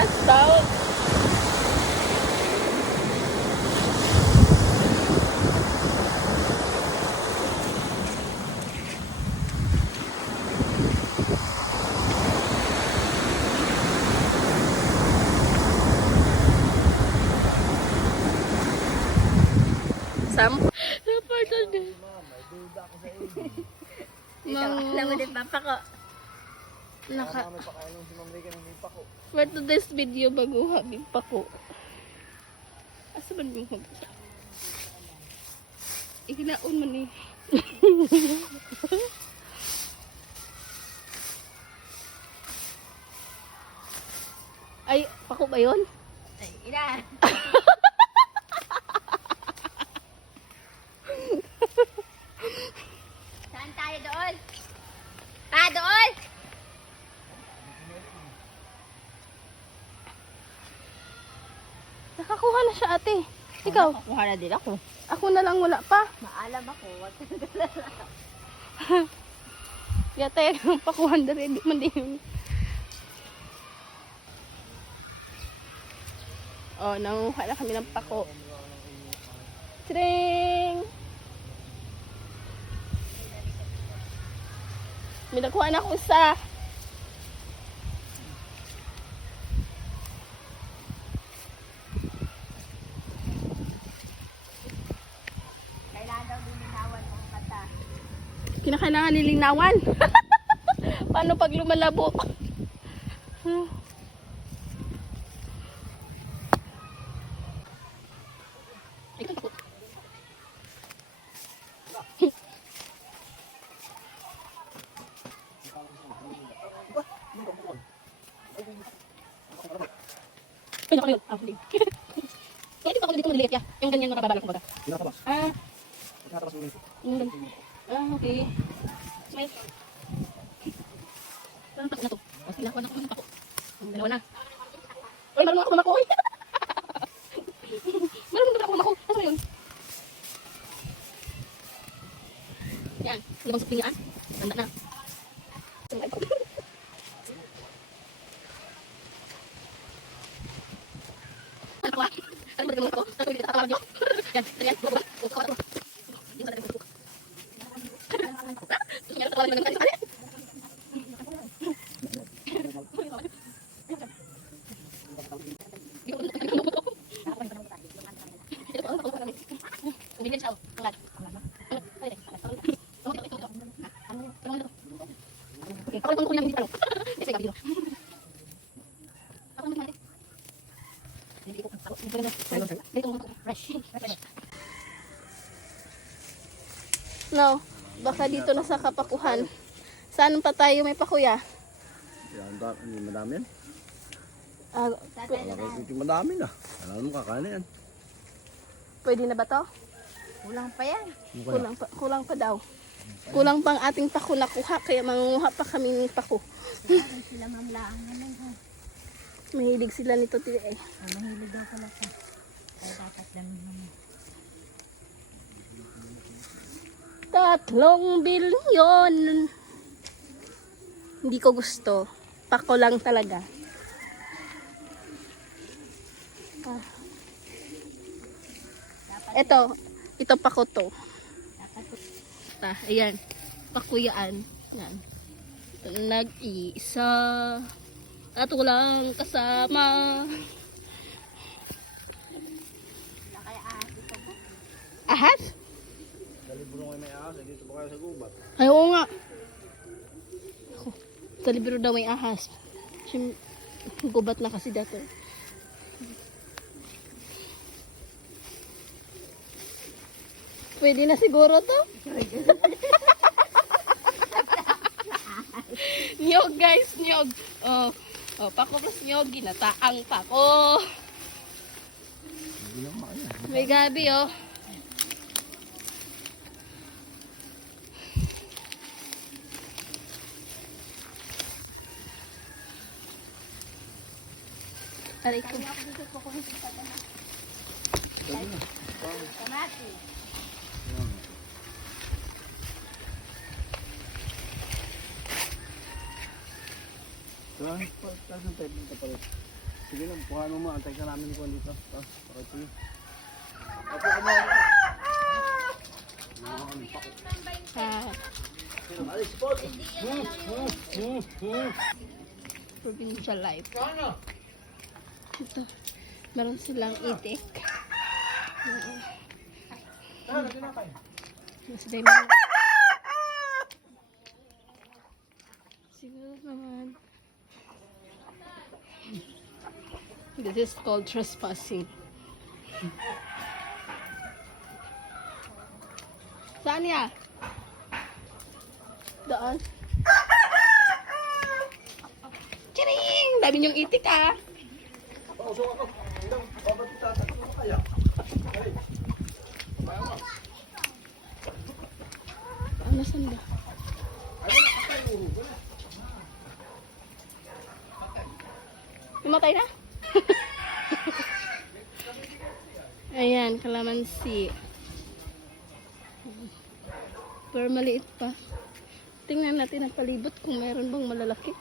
Fast down. Sam? Pardon. Alam mo din, papa ko. For today's video, baguha big pa ko. Asa ba yung hug? Ikilaon man eh. Ay, pako ba yun? Ay, ina. Saan tayo doon? Doon! Nakakuha na siya ate. Ikaw? Kuha na din ako. Ako na lang wala pa. Maalam ako. Yata yung pakuhan na rin. Di man din. Oh, nanguha na kami ng pako. Tring! May nakuha na ako isa. Kailangan daw lininawan ng mata. Kinakailangan nilinawan. Paano pag lumalabo? Ikaw pako. Ay, naku yun. Hindi. Kaya di ba ako dito maliliit ya? Yung ganyan makababalak mo ba? Ah. Okay. Smile. Saan pako na to? Kailangan ako ng pako. Dalawa na. Uy, marunong ako mamako. Marunong ako mamako. Asa ba yun? Yan. Limang supling yan. Tanda na. Ano ba? Ano ba naman ako? Ano ba tatawag niyo? Yan, yan. Buka. Buka ko. Yan sa buka. Yan tatawag naman ng kanya. Umiyan siya. Angkat. Ako lang kunyang hindi talo. Kasi gabi dito. Ako naman. No, baka dito na sa kapakuhan. Saan pa tayo may pakuya? Yan, madami yan. Ah, Madami na. Alam mo, kakain yan. pwede na ba to? Kulang pa yan. Kulang pa daw. Kulang pang ating pako nakuha, kaya mangunguha pa kami ng pako. Sila mamlaan naman ha. Mahilig sila nito tiyo eh. Mahilig daw pala pa. Kaya dapat dami naman. 3 bilyon. Hindi ko gusto. Pako lang talaga. Ah. Ito pako to. Ayan. Pakuyaan. Yan. Nag-iisa. At walang kasama. Wala kaya ahas ito po. Ahas? Sa libro ngayon may ahas, dito pa kayo sa gubat. Ay, oo nga. Ako, sa libro daw may ahas. Gubat na kasi dito. Pwede na siguro to. Nyog guys, nyog. Oh, pako plus nyog, ginataang pako. May gabi oh. Aray ko. Kamati. Saan tayo punta pala? Sige lang, kuhaan mo mo. Antay ka namin ko dito. Okay, sige. Opo, kumain mo. Ah, Alis, Paul. provincial life. Ito, meron silang itik. Mas dami. Siguro naman. This is called trespassing. Saan ya? Doon. Chiring! Dami niyong itik ah. Ano saan ba? Namatay na? Ayan, kalamansi. Pero maliit pa. Tingnan natin ang palibot kung meron bang malalaki.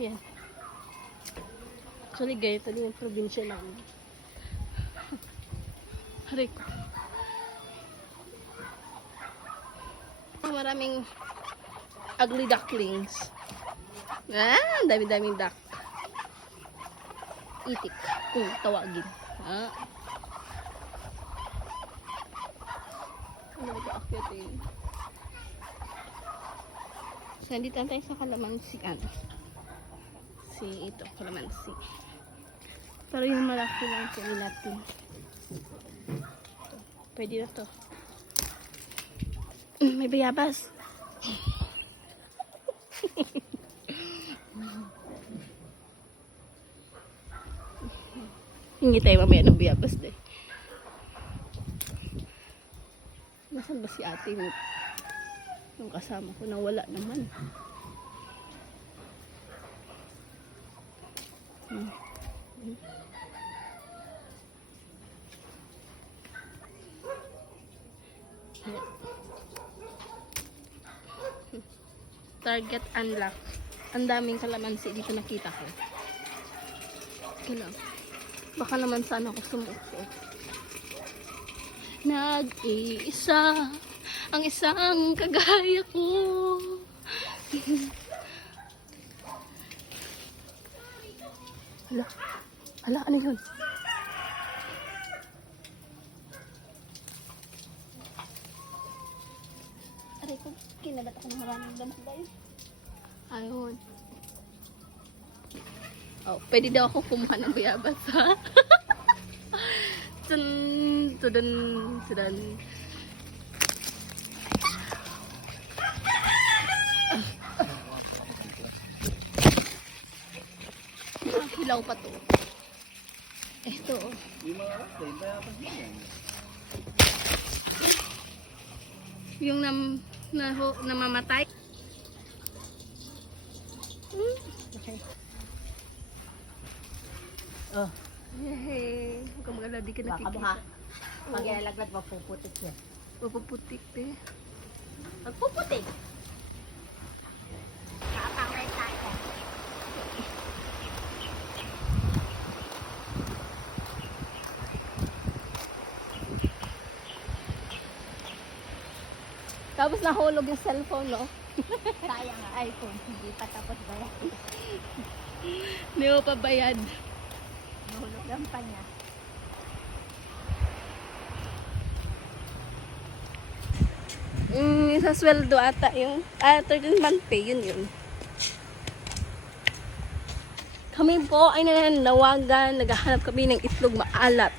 Ayan. Actually, ganito din yung probinsya namin. Haray ko. Maraming ugly ducklings. Ah, dami-daming duck. Itik, kung tawagin. Ah. Ano ba akyat eh? So, nandito na tayo sa kalamansi. Ano? Si ito, kalamansi. Pero yung malaki lang ito natin. Pwede na to. May bayabas. Hingi tayo mamaya ng bayabas deh. Nasaan ba si ate yung kasama ko? Nawala naman. Target unlocked. Ang daming kalamansi dito nakita ko. Kailan? Baka naman sana ako sumuko. Nag-iisa ang isang kagaya ko. Hala. Hala, ano yun? Aray ko, kinagat ako ng maraming damasday. Ayun. Oh, pwede daw ako kumuha ng bayabas, ha? Tudan. Hilaw pa to. Ito. Yung mga kasi, bayabas mo yan. Yung namamatay. Okay. Oh, Yehey. Huwag kang mag-alala, di ka baka nakikita. ba? Pag ilalaglag, mapuputik yan. Mapuputik, te. Magpuputik. Kakangay tayo. Tapos nahulog yung cellphone, no? Sayang ang iPhone. Hindi pa tapos ba yan? Hindi mo pa bayad. Nahulugan pa niya. Sa sweldo ata yung 13 month pay, yun. Kami po ay nananawagan, naghahanap kami ng itlog maalat.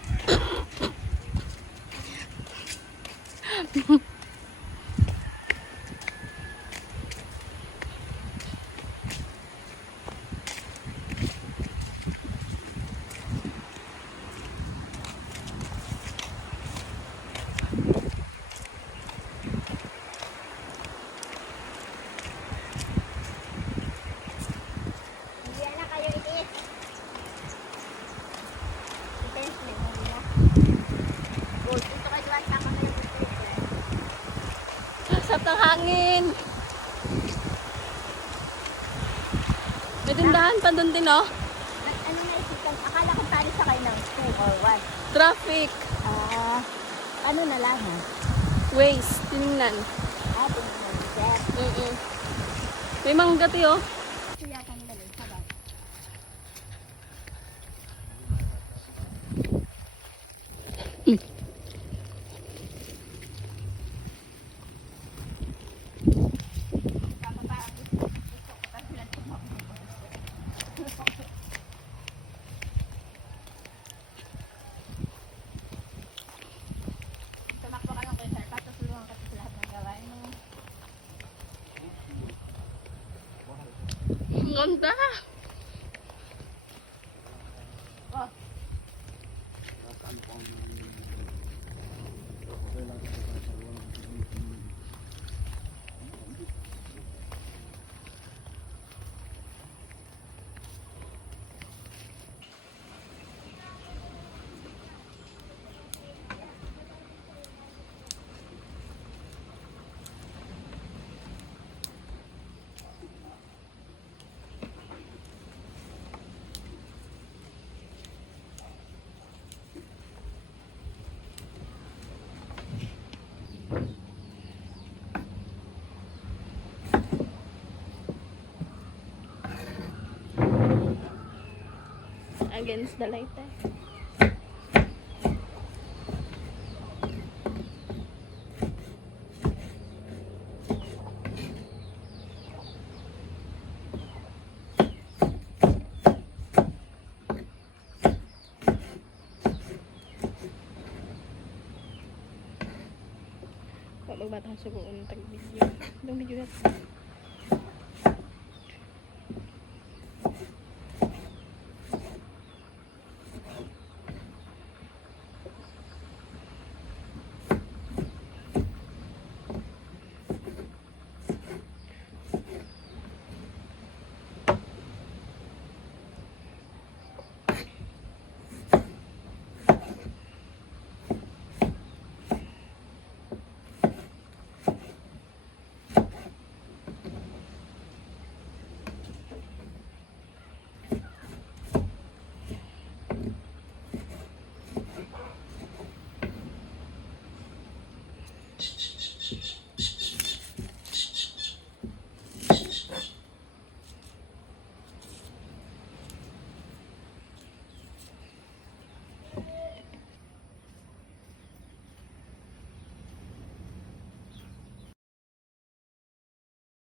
Hindi na kayo iis. Intensely, hindi na. Gold, dito kayo lang tama kayo intensely. Sarap ng hangin. tindahan pa doon din, oh. Ano na isipan? Akala ko tali sa kayo ng train or what? Traffic. Ano na lang ha? Waste. Tingnan. Tingnan mo, sir. May manggati, oh. Kaya ka nila lang sa bag. Tumakbo ka lang kayo, sir. Tapos tulungan ka sa lahat ng gawain mo. Ang ganda. Oh, Against the light, eh. Pag magbata sa buong tag-video. Itong video natin.